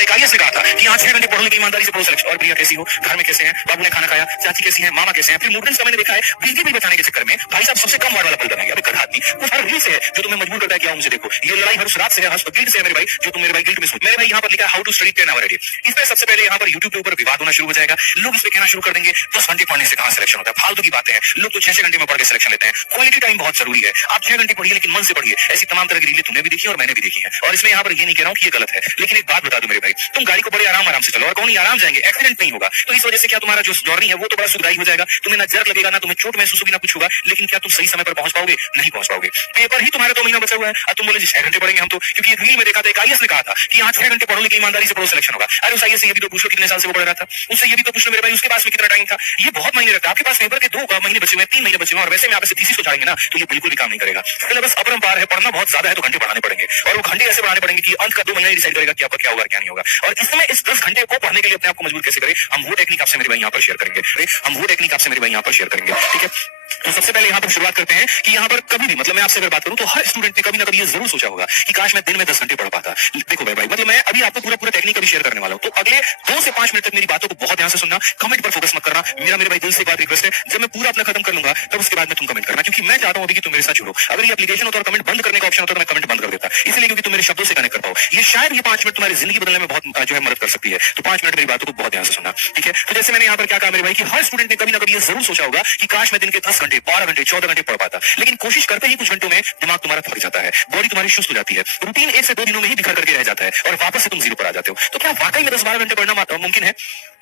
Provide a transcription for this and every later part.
था, एक आईएएस ने कहा था कि यहाँ 6 घंटे पढ़ो लेकिन ईमानदारी से पढ़ो सिलेक्शन। और प्रिया कैसी हो, घर में कैसे हैं, बाबू ने खाना खाया, चाची कैसी है, मामा कैसे हैं। फिर मूवमेंट्स का मैंने देखा है बिजली बिल बचाने के चक्कर में भाई साहब सबसे कम वार्ड वाला बल बनाएंगे। अभी गधा आदमी कुछ हर रील से है जो तुम्हें मजबूर करता है कि आओ मुझे देखो। ये लड़ाई हर उस रात से है, गिल्ट से है मेरे भाई, जो तुम मेरे भाई गिल्ट में मेरे भाई यहाँ पर लिखा है how to study 10 hour a day। इस पे सबसे पहले यहाँ पर यूट्यूब के ऊपर विवाद होना शुरू हो जाएगा। लोग इस पे कहना शुरू कर देंगे 10 घंटे पढ़ने से कहाँ सिलेक्शन होता है, फालतू की बातें हैं। लोग तो 6 घंटे में पढ़ के सिलेक्शन लेते हैं। क्वालिटी टाइम बहुत जरूरी है। आप 6 घंटे पढ़िए लेकिन मन से पढ़िए। ऐसी तमाम तरह की रीलें तुमने भी देखी और मैंने भी देखी है। और इसमें यहाँ पर ये नहीं कह रहा हूँ कि ये गलत है, लेकिन एक बात बता दूं मेरे भाई, तुम गाड़ी को बड़े आराम से चलो और कौन आराम जाएंगे, एक्सीडेंट नहीं होगा। तो इस वजह से क्या तुम्हारा जो जर्नी है वो तो बड़ा सुखदायी हो जाएगा। तुम्हें ना जर्क लगेगा, ना तुम्हें चोट महसूस होगी, ना कुछ होगा। लेकिन क्या तुम सही समय पर पहुंच पाओगे? नहीं पहुंच पाओगे। पेपर ही तुम्हारा 2 महीना बचा हुआ है और तुम बोले 6 घंटे पढ़ेंगे हम तो, क्योंकि रील में देखा था, एक आईएएस ने कहा था कि यहाँ 6 घंटे पढ़ो लेकिन ईमानदारी से पढ़ो सिलेक्शन होगा। अरे उस आईएएस से ये भी तो पूछ लो कितने साल से वो पढ़ रहा था, उससे ये भी तो पूछ लो मेरे भाई उसके पास में कितना टाइम था। ये बहुत मायने रखता है। आपके पास पेपर के 2 महीने बचे हुए, 3 महीने बचे हुए और वैसे में आप इसे थीसिस को चढ़ाएंगे ना तो ये बिल्कुल भी काम नहीं करेगा। सिलेबस अपरंपार है, पढ़ना बहुत ज्यादा है तो घंटे बढ़ाने पड़ेंगे और वो घंटे ऐसे बढ़ाने पड़ेंगे कि अंत का 2 महीना डिसाइड करेगा कि आपका क्या होगा क्या नहीं होगा। और इस समय इस 10 घंटे को पढ़ने के लिए अपने आप को मजबूर कैसे करें, हम वो टेक्निक आपसे मेरे भाई यहाँ पर शेयर करेंगे। हम वो टेक्निक आपसे मेरे भाई यहाँ पर शेयर करेंगे, ठीक है। तो सबसे पहले यहाँ पर शुरुआत करते हैं कि यहाँ पर कभी भी मतलब मैं आपसे अगर बात करूं तो हर स्टूडेंट ने कभी ना कभी ये जरूर सोचा होगा कि काश मैं दिन में 10 घंटे पढ़ पाता। देखो भाई मतलब मैं अभी आपको पूरा टेक्निक अभी शेयर करने वाला हूं, तो अगले 2 से 5 मिनट तक मेरी बातों को बहुत ध्यान से सुनना, कमेंट पर फोकस मत करना। मेरे भाई दिल से बात रिक्वेस्ट है, जब मैं पूरा अपना खत्म कर लूंगा तब उसके बाद में तुम कमेंट करना, क्योंकि मैं चाहता हूं अभी कि तुम मेरे साथ जुड़ो। अगर ये एप्लीकेशन होता और कमेंट बंद करने का ऑप्शन होता तो मैं कमेंट बंद कर देता, इसलिए क्योंकि तुम मेरे शब्दों से कनेक्ट कर पाओ। ये शायद ये 5 मिनट तुम्हारी जिंदगी बदलने में बहुत जो है मदद कर सकती है। तो 5 मिनट मेरी बातों को बहुत ध्यान से सुनना, ठीक है। तो जैसे मैंने यहाँ पर क्या कहा मेरे भाई कि हर स्टूडेंट ने कभी ना कभी ये जरूर सोचा होगा कि काश मैं दिन के 10 घंटे 12 घंटे 14 घंटे पढ़ पाता। लेकिन कोशिश करते ही कुछ घंटों में दिमाग तुम्हारा थक जाता है, बॉडी तुम्हारी सुस्त हो जाती है, रूटीन 1 से 2 दिनों में ही बिखर करके रह जाता है और वापस से तुम 0 पर आ जाते हो। तो क्या वाकई में 10-12 घंटे पढ़ना मुमकिन है?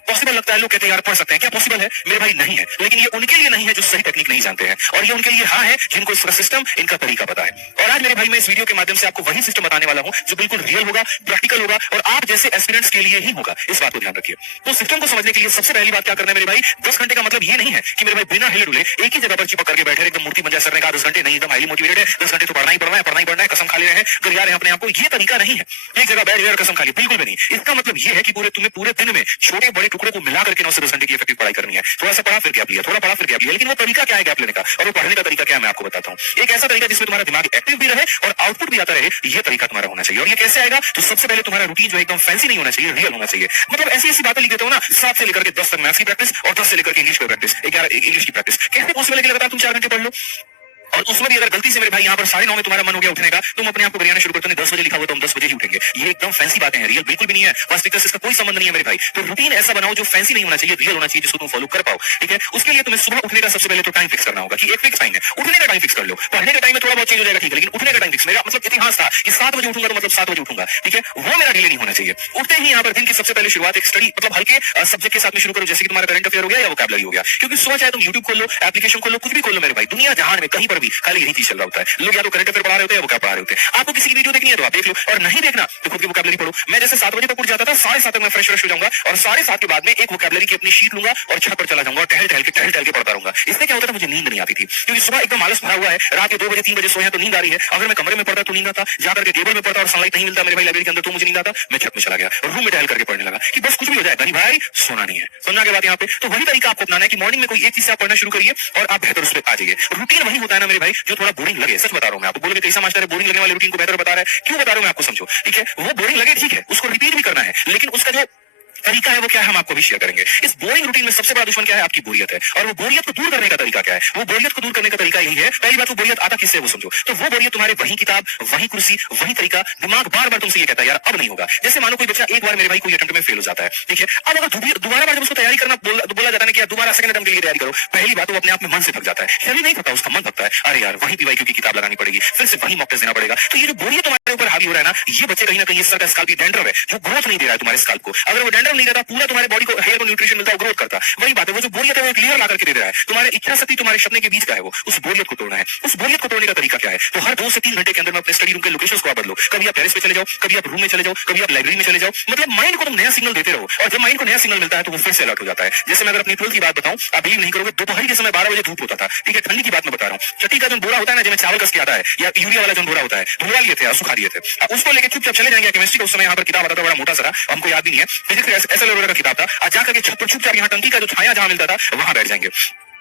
पॉसिबल लगता है, लोग कहते हैं यार पढ़ सकते हैं, क्या पॉसिबल है? मेरे भाई नहीं है। लेकिन ये उनके लिए नहीं है जो सही टेक्निक नहीं जानते हैं, और ये उनके लिए हाँ है जिनको इसका सिस्टम, इनका तरीका पता है। और आज मेरे भाई मैं इस वीडियो के माध्यम से आपको वही सिस्टम बताने वाला हूं जो बिल्कुल रियल होगा, प्रैक्टिकल होगा और आप जैसे एस्पिरेंट्स के लिए ही होगा। इस बात को ध्यान रखिए। तो सिस्टम को समझने के लिए सबसे पहली बात क्या करना है मेरे भाई, 10 घंटे का मतलब ये नहीं है कि मेरे भाई बिना हिले डुले एक ही जगह पर चिपक करके बैठे एकदम मूर्ति बन जाए। सर ने कहा 10 घंटे नहीं, एकदम हाईली मोटिवेटेड है, 10 घंटे तो पढ़ना ही पढ़ना है, कसम खा ले रहे हैं, गरिया रहे हैं अपने आप को। ये तरीका नहीं है एक जगह बैठ गए और कसम खा ली, बिल्कुल भी नहीं। इसका मतलब ये है कि तुम्हें पूरे दिन में छोटे बड़े टुकड़े को मिला करके 9 से 10 घंटे की इफेक्टिव पढ़ाई करनी है। थोड़ा सा पढ़ा फिर गैप लिया, थोड़ा पढ़ा फिर गैप लिया। लेकिन वो तरीका क्या है गैप लेने का और वो पढ़ने का तरीका क्या है मैं आपको बताता हूँ। एक ऐसा तरीका जिसमें तुम्हारा दिमाग एक्टिव भी रहे और आउटपुट भी आता रहे, ये तरीका तुम्हारा होना चाहिए। और ये कैसे आएगा? तो सबसे पहले तुम्हारा रूटीन जो एकदम फैंसी नहीं होना चाहिए, रियल होना चाहिए। मतलब ऐसी बातें लिख देते हो ना, 7 से लेकर के 10 तक मैथ्स की प्रैक्टिस और 10 से लेकर के इंग्लिश की प्रैक्टिस, इंग्लिश की प्रैक्टिस। कैसे पॉसिबल है कि लगातार तुम 4 घंटे पढ़ लो? और उसमें भी अगर गलती से मेरे भाई यहाँ पर 9:30 में तुम्हारा मन हो गया उठने का, तुम अपने आप को गरियाना शुरू करते हो 10 बजे लिखा हुआ तो हम 10 बजे ही उठेंगे। ये एकदम फैंसी बातें हैं, रियल बिल्कुल भी नहीं है। वास्तविकता से इसका कोई संबंध नहीं है मेरे भाई। तो रूटीन ऐसा बनाओ जो फैंसी नहीं होना चाहिए, रियल होना चाहिए, जिसको तुम फॉलो कर पाओ, ठीक है। उसके लिए तुम्हें सुबह उठने का सबसे पहले तो टाइम फिक्स करना होगा कि एक फिक्स टाइम है, उठने का टाइम फिक्स कर लो। पढ़ने का टाइम में थोड़ा बहुत चेंज हो जाएगा, ठीक है, लेकिन उठने का टाइम फिक्स। मेरा मतलब इतिहास था कि 7 बजे उठूंगा तो मतलब 7 बजे उठूंगा, ठीक है, वो मेरा डिले नहीं होना चाहिए। उठते ही यहाँ पर दिन की सबसे पहले शुरुआत एक स्टडी मतलब हल्के सब्जेक्ट के साथ में शुरू करो, जैसे कि तुम्हारा करंट अफेयर हो गया या वोकैबुलरी हो गया। क्योंकि सुबह चाहे तुम यूट्यूब खोलो, एप्लीकेशन खोलो, कुछ भी खोलो मेरे भाई, दुनिया जहां में कहीं पर भी खाली यही चीज चल रहा होता है। लोग या तो करंट अफेयर पढ़ा रहे होते हैं, वो क्या पढ़ा रहे होते हैं। आपको किसी की वीडियो देखनी है तो आप देख लो, और नहीं देखना तो खुद की वोकैबुलरी पढ़ो। मैं जैसे 7 बजे तक उठ जाता था, 7:30 तक मैं फ्रेश हो जाऊंगा और 7:30 के बाद में एक वोकैबुलरी की अपनी शीट लूंगा और छत पर चला जाऊंगा और टहल टहल के पढ़ता रहूंगा। इससे क्या होता था, मुझे नींद नहीं आती थी, क्योंकि सुबह एकदम आलस भरा हुआ है, रात के 2 बजे 3 बजे सोए हैं तो नींद आ रही है। अगर मैं कमरे में पढ़ता तो नींद आता, जाकर के टेबल में पढ़ता और सनलाइट नहीं मिलता मेरे भाई लाइब्रेरी के अंदर तो मुझे नींद आता। मैं छत में चला गया और रूम में टहल करके पढ़ने लगा कि बस कुछ भी हो जाए गनी भाई सोना नहीं है। सुनना के बाद यहाँ पे तो वही तरीका आपको अपनाना है कि मॉर्निंग में कोई एक चीज से आप पढ़ना शुरू करिए और आप बेहतर उस पर आ जाइए। रूटीन वही होता है ना मेरे भाई जो थोड़ा बोरिंग लगे, सच बता रहा हूँ मैं आपको। बोलोगे कैसा मास्टर है, बोरिंग लगने वाले रूटीन को बेहतर बता रहा है, क्यों बता रहा हूं मैं आपको, समझो, ठीक है। वो बोरिंग लगे ठीक है, उसको रिपीट भी करना है, लेकिन उसका जो तरीका है वो क्या है हम आपको भी शेयर करेंगे। इस बोरिंग रूटीन में सबसे बड़ा दुश्मन क्या है, आपकी बोरियत है। और वो बोरियत को दूर करने का तरीका क्या है? वो बोरियत को दूर करने का तरीका यही है, पहली बात वो बोरियत आता किससे वो समझो। तो वो बोरियत तुम्हारे वही किताब, वही कुर्सी, वही तरीका, दिमाग बार बार तुमसे ये कहता है यार अब नहीं होगा। जैसे मानो कोई बच्चा एक बार मेरे भाई कोई अटेम्प्ट में फेल हो जाता है, ठीक है, अब अगर दोबारा बार जब उसको तैयारी करना बोला जाता है कि यार दोबारा सेकंड अटेम्प्ट के लिए तैयारी करो, पहली बात वो अपने आप में मन से थक जाता है, शरीर नहीं थकता, उसका मन थकता है। अरे यार वही पीवाई की किताब लगानी पड़ेगी, फिर से वही मॉक टेस्ट देना पड़ेगा। तो ये जो बोरियत तुम्हारे ऊपर हावी हो रहा है ना, ये बच्चे कहीं ना कहीं इस तरह का स्काल्प डेंड्रफ है जो ग्रोथ नहीं दे रहा है तुम्हारे स्काल्प को। अगर वो डेंड्रफ नहीं रहता, पूरा तुम्हारे बॉडी को हेयर को न्यूट्रिशन मिलता है, ग्रोथ करता। वही बात है, वो जो बोरियत है वो एक लेयर ला करके दे रहा है। तुम्हारे इच्छा शक्ति तुम्हारे सपने के बीच का है, वो उस बोरियत को तोड़ना है। उस बोरियत को तोड़ने का तरीका क्या है? तो हर 2 से 3 घंटे के अंदर में अपने स्टडी रूम के लोकेशंस को बदलो। कभी आप टेरेस पे चले जाओ, कभी आप रूम में चले जाओ, कभी आप लाइब्रेरी में चले जाओ। मतलब माइंड को तुम नया सिग्नल देते रहो, और जब माइंड को नया सिग्नल मिलता है तो वो फिर से अलर्ट हो जाता है। जैसे मैं अगर अपनी 12th की बात बताऊं, आप बिलीव नहीं करोगे, दोपहर के समय 12 बजे धूप होता था, ठीक है, ठंडी की बात मैं बता रहा हूँ। चट्टी का जो बोरा होता है ना, जिसमें चावल कस के आता है, या यूरिया वाला जो बोरा होता है, धुलवा लिए थे, सुखा दिए थे, उसको लेके चुपचाप चले जाएंगे। केमिस्ट्री का उस समय यहाँ पर किताब आता था, बड़ा मोटा सा, हमको याद भी नहीं है, फिजिक्स SL का किताब था। आज जाकर के छत पर चुपचाप यहाँ टंकी का जो छाया जहाँ मिलता था वहां बैठ जाएंगे।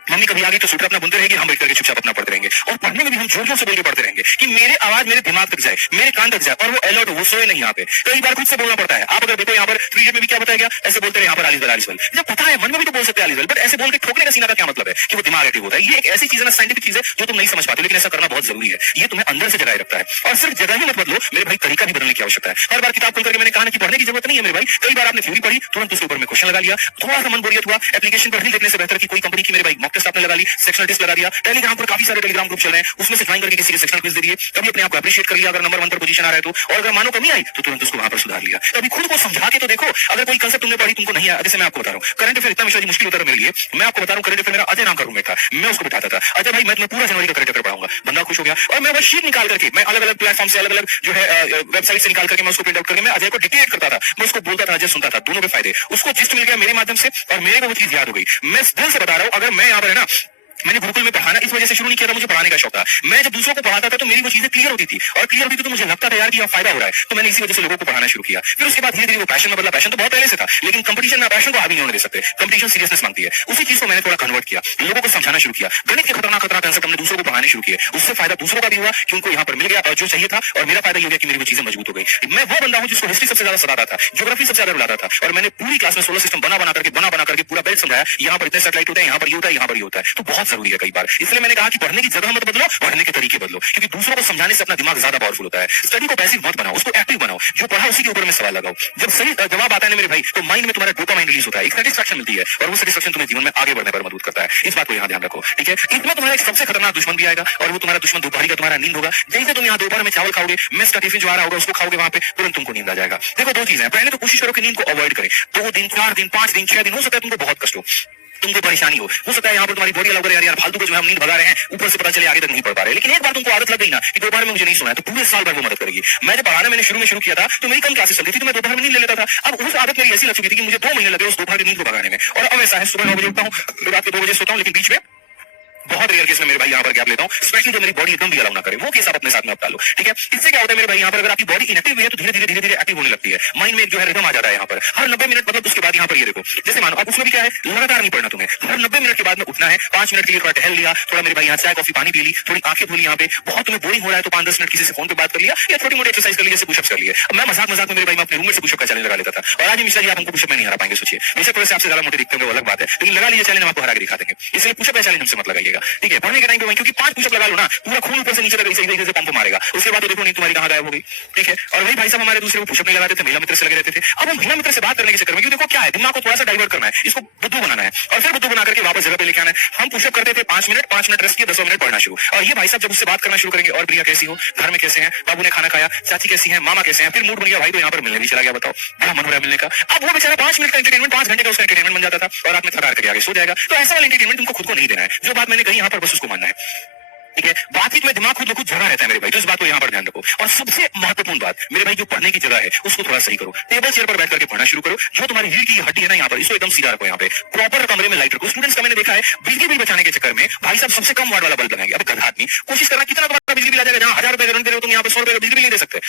मम्मी कभी आ गई तो स्वेटर अपना बुनते रहेगी, हम बैठ करके चुपचाप अपना पढ़ते रहेंगे। और पढ़ने में भी हम जोर जोर से बोल के पढ़ते रहेंगे कि मेरे आवाज मेरे दिमाग तक जाए, मेरे कान तक जाए, और वो अलर्ट हो, वो सोए नहीं। यहाँ पे कई बार खुद से बोलना पड़ता है। आप अगर देखो यहाँ पर पीरियड में भी क्या बताया गया, ऐसे बोलते रहे यहाँ पर आलिस बल आलिस बल। जब पता है मन में भी तो बोल सकते हैं आलिस बल, बट ऐसे बोल के ठोकने का सीना का क्या मतलब है कि वो दिमाग एक्टिव होता है। ये एक ऐसी चीज है ना, साइंटिफिक चीज है जो तुम नहीं समझ पाते, लेकिन ऐसा करना बहुत जरूरी है। ये तुम्हें अंदर से जगाए रखता है। और सिर्फ जगह ही मत बदलो मेरे भाई, तरीका भी बदलने की आवश्यकता है। हर बार किताब खोल करके मैंने कहा ना कि पढ़ने की जरूरत नहीं है मेरे भाई। कई बार आपने थ्योरी पढ़ी, तुरंत उसके ऊपर में क्वेश्चन लगा लिया, थोड़ा सा मन बोरियत हुआ, एप्लीकेशन पर रील देखने से बेहतर कि कोई कंपनी की मेरे भाई मॉक टेस्ट आपने लगा ली, सेक्शनल टेस्ट लगा दिया। टेलीग्राम पर काफी सारे टेलीग्राम ग्रुप चल रहे हैं, उसमें से ज्वाइन करके किसी के सेक्शनल क्विज दे दिए, कभी अपने आप को अप्रिशिएट कर लिया अगर नंबर 1 पर पोजीशन आ रहा है तो, और अगर मानो कमी आई तो तुरंत उसको वहां पर सुधार लिया। कभी खुद को समझा के तो देखो, अगर कोई कंसेप्ट तुमने पढ़ी तुमको नहीं आया, जैसे मैं आपको बता रहा हूँ करंट अफेयर इतना मिश्रा जी मुश्किल होता है मेरे लिए। मैं आपको बता रहा हूँ करंट अफेयर मेरा अजय नाम का रूममेट था, मैं उसको बिठाता था, अजय भाई मैं तुम्हें पूरा जनवरी का करंट अफेयर पढ़ाऊंगा। बंदा खुश हो गया और मैं वो शीट निकाल करके, मैं अलग अलग प्लेटफॉर्म से, अलग अलग जो है वेबसाइट से निकाल करके मैं उसको प्रिंट आउट करके मैं अजय को डिक्टेट करता था, मैं उसको बोलता था, अजय सुनता था। दोनों के फायदे, उसको जिस्ट मिल गया मेरे माध्यम से और मेरे को वो चीज याद हो गई। मैं दिल से बता रहा हूँ, अगर मैं यहाँ पर है ना, मैंने गुरुकुल में पढ़ाना इस वजह से शुरू नहीं किया था, मुझे पढ़ाने का शौक था। मैं जब दूसरों को पढ़ाता था तो मेरी वो चीजें क्लियर होती थी, और क्लियर होती थी तो मुझे लगता था यार कि अब फायदा हो रहा है, तो मैंने इसी वजह से लोगों को पढ़ाना शुरू किया। फिर उसके बाद धीरे धीरे वो पैशन में बदला। पैशन तो बहुत पहले से था, लेकिन कंपटीशन में पैशन को हावी नहीं होने दे सकते, कंपटीशन सीरियसनेस मांगती है। उसी चीज को मैंने थोड़ा कन्वर्ट किया, लोगों को समझाना शुरू किया। गणित के खतरनाक खतरनाक कंसेप्ट हमने दूसरों को पढ़ाने शुरू किए, उससे फायदा दूसरों का भी हुआ कि उनको यहाँ पर मिल गया और जो चाहिए था, और मेरा फायदा ये हो गया कि मेरी वो चीजें मजबूत हो गई। मैं वो बंदा हूँ जिसको हिस्ट्री सबसे ज्यादा सताता था, ज्योग्राफी सबसे ज्यादा रुलाता था, और मैंने पूरी क्लास में सोलर सिस्टम बना बना करके पूरा बेल्ट समझाया, यहाँ पर इतने सैटेलाइट होते हैं, यहाँ पर ये होता है, यहाँ पर ये होता है। तो बहुत जरूरी है कई बार, इसलिए मैंने कहा कि पढ़ने की जगह मत बदलो, पढ़ने के तरीके बदलो, क्योंकि दूसरों को समझाने से अपना दिमाग ज्यादा पावरफुल होता है। स्टडी को पैसिव मत बनाओ, उसको एक्टिव बनाओ। जो पढ़ा उसी के ऊपर में सवाल लगाओ। जब सही जवाब आता है ना मेरे भाई, तो माइंड में तुम्हारा डोपामाइन रिलीज होता है, एक सेटिस्फैक्शन मिलती है, और वो सेटिस्फैक्शन तुम्हें जीवन में आगे बढ़ने पर मदद करता है। इस बात को यहाँ ध्यान रखो, ठीक है। इसमें तुम्हारा एक सबसे खतरनाक दुश्मन भी आएगा, और वो तुम्हारा दुश्मन दोपहर का तुम्हारा नींद होगा। जैसे तुम यहाँ दोपहर में चावल खाओगे, मेस का टिफिन जो आ रहा होगा उसको खाओगे, वहां पे तुरंत तुमको नींद आ जाएगा। देखो दो चीजें, पहले तो कोशिश करो कि नींद को अवॉइड करें। 2 दिन, 4 दिन, 5 दिन, 6 दिन, हो सकता है तुमको बहुत कष्ट हो, तुमको परेशानी हो सकता है यहाँ पर तुम्हारी बॉडी अलग यार फालतू को जो हम नींद भगा रहे हैं, ऊपर से पता चले आगे तक नहीं पढ़ पा रहे। लेकिन एक बार तुमको आदत लग गई ना कि दोपहर में मुझे नहीं सोना है, तो पूरे साल भर वो मदद करेगी। मैं जब पढ़ाना मैंने शुरू में शुरू किया था तो मेरी कम क्लासेस चलती थी, तो मैं दोपहर में नींद ले लेता था। अब उस आदत मेरी ऐसी लग चुकी थी कि मुझे 2 महीने लगे उस दोपहर की नींद को भगाने में। और अब ऐसा है, सुबह 9 बजे उठता हूँ, रात के 2 बजे सोता हूँ, लेकिन बीच में बहुत रेयर केस में मेरे भाई यहाँ पर गैप लेता हूँ, स्पेशली जो मेरी बॉडी एकदम भी अलाउ ना करे, वो केस आप अपने साथ में अपना लो, ठीक है। इससे क्या होता है मेरे भाई, यहाँ पर अगर आपकी बॉडी इनएक्टिव हुई है तो धीरे धीरे एक्टिव होने लगती है। माइंड में एक जो है रिदम आ जाता है यहाँ पर, हर 90 मिनट मतलब उसके बाद यहाँ पर ये देखो, जैसे मानो अब उसमें भी क्या है, लगातार नहीं पढ़ना तुम्हें, हर 90 मिनट के बाद में उठना है, 5 मिनट के लिए थोड़ा टहल लिया, थोड़ा मेरे भाई यहाँ चाय कॉफी पानी पी ली, थोड़ी आंखें धोली, यहाँ पे बहुत तुम्हें बोरिंग हो रहा है तो 5-10 मिनट किसी से फोन पे बात कर लिया, या छोटी मोटी एक्सरसाइज कर ली, जैसे पुशअप्स कर लिए। अब मैं मजाक में मेरे भाई मैं अपने रूम में से पुशअप का चैलेंज लगा लेता था, और आज मिश्रा जी आप हमको पुशअप में नहीं हरा पाएंगे, सोचिए बेशक थोड़े से आपसे ज्यादा मोटे दिखते हैं वो अलग बात है, लेकिन लगा लीजिए चैलेंज, हम आपको हरा के दिखा देंगे। इसलिए पुशअप का चैलेंज हमसे मत लगाइएगा, ठीक है। पढ़ने के टाइम पे क्योंकि 5 पुशअप लगा लो ना, पूरा खून ऊपर से नीचे तक इसी से पंप मारेगा, उसके बाद तो देखो नहीं तुम्हारी कहां गायब हो गई, ठीक है। और वही भाई साहब हमारे दूसरे को पुशअप नहीं लगाते थे, महिला मित्र से लगे रहते थे। अब हम महिला मित्र से बात करने के चक्कर में, क्योंकि देखो क्या है, दिमाग को थोड़ा सा डाइवर्ट करना है, इसको बुद्धू बनाना है, और फिर बुद्धू बना करके वापस जगह पे लेके आना है। हम पुशअप करते थे 5 मिनट रेस्ट किया, 10 मिनट पढ़ना शुरू। और ये भाई साहब जब उससे बात करना शुरू करेंगे, और प्रिया कैसी हो, घर में कैसे हैं, बाबू ने खाना खाया, चाची कैसी है, मामा कैसे हैं, फिर मूड बन गया भाई तो यहाँ पर मिलने भी चला गया, बताओ बड़ा मन हो रहा है मिलने का। अब वो बेचारा 5 मिनट का एंटरटेनमेंट 5 घंटे का उसका एंटरटेनमेंट बन जाता था, और आपने थकार करके आगे सो जाएगा। तो ऐसा वाला एंटरटेनमेंट तुमको खुद को नहीं देना है। जो बात मैंने कही यहाँ पर बस उसको मानना है, ठीक है। बाकी तुम्हें दिमाग खुद कुछ जगह रहता है मेरे भाई, तो इस बात को यहाँ पर ध्यान रखो। और सबसे महत्वपूर्ण बात मेरे भाई, जो पढ़ने की जगह है उसको थोड़ा सही करो, टेबल चेयर पर बैठ करके पढ़ना शुरू करो। जो तुम्हारी रीढ़ की हड्डी है ना यहाँ पर, इसको एकदम सीधा रखो, यहाँ पे प्रॉपर कमरे में लाइट रखो। स्टूडेंट्स का मैंने देखा है बिजली बिल बचाने के चक्कर में भाई साहब सबसे कम वाट वाला बल्ब लगाएंगे। अब गधा आदमी कोशिश करना, कितना तुम्हारा बिजली बिल आ जाएगा, जहाँ 1000 रुपए दे रहे हो तुम, यहाँ पे 100 रुपए का बिजली बिल नहीं दे सकते।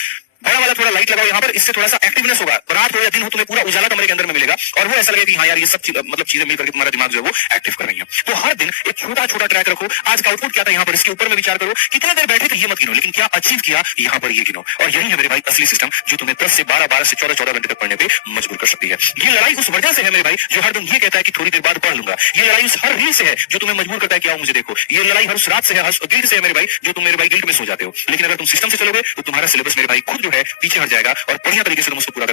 बड़ा वाला थोड़ा लाइट लगाओ यहाँ पर, इससे थोड़ा सा एक्टिवनेस होगा, रात हो या दिन हो तुम्हें पूरा उजाला कमरे के अंदर में मिलेगा, और वो ऐसा लगेगा कि हाँ यार ये सब मतलब चीजें मिलकर के तुम्हारा दिमाग जो है वो एक्टिव कर रही है। तो हर दिन एक छोटा छोटा ट्रैक रखो, आज का आउटपुट क्या था यहाँ पर, इसके ऊपर में विचार करो। कितने देर बैठे थे ये मत गिनो, लेकिन क्या अचीव किया यहाँ पर ये गिनो। और यही है मेरे भाई असली सिस्टम, जो तुम्हें 10 से 12, 12 से 14 घंटे तक पढ़ने पे मजबूर कर सकती है। ये लड़ाई उस वजह से है मेरे भाई, जो हर दिन ये कहता है कि थोड़ी देर बाद पढ़ लूंगा। ये लड़ाई उस हर रील से है जो तुम्हें मजबूर करता है कि आओ मुझे देखो। ये लड़ाई हर उस रात से है, हर गिल्ट से है मेरे भाई, जो तुम मेरे भाई गिल्ट में सो जाते हो। लेकिन अगर तुम सिस्टम से चलोगे तो तुम्हारा सिलेबस मेरे भाई खुद जो है पीछे हट जाएगा, और बढ़िया तरीके से तुम उसको पूरा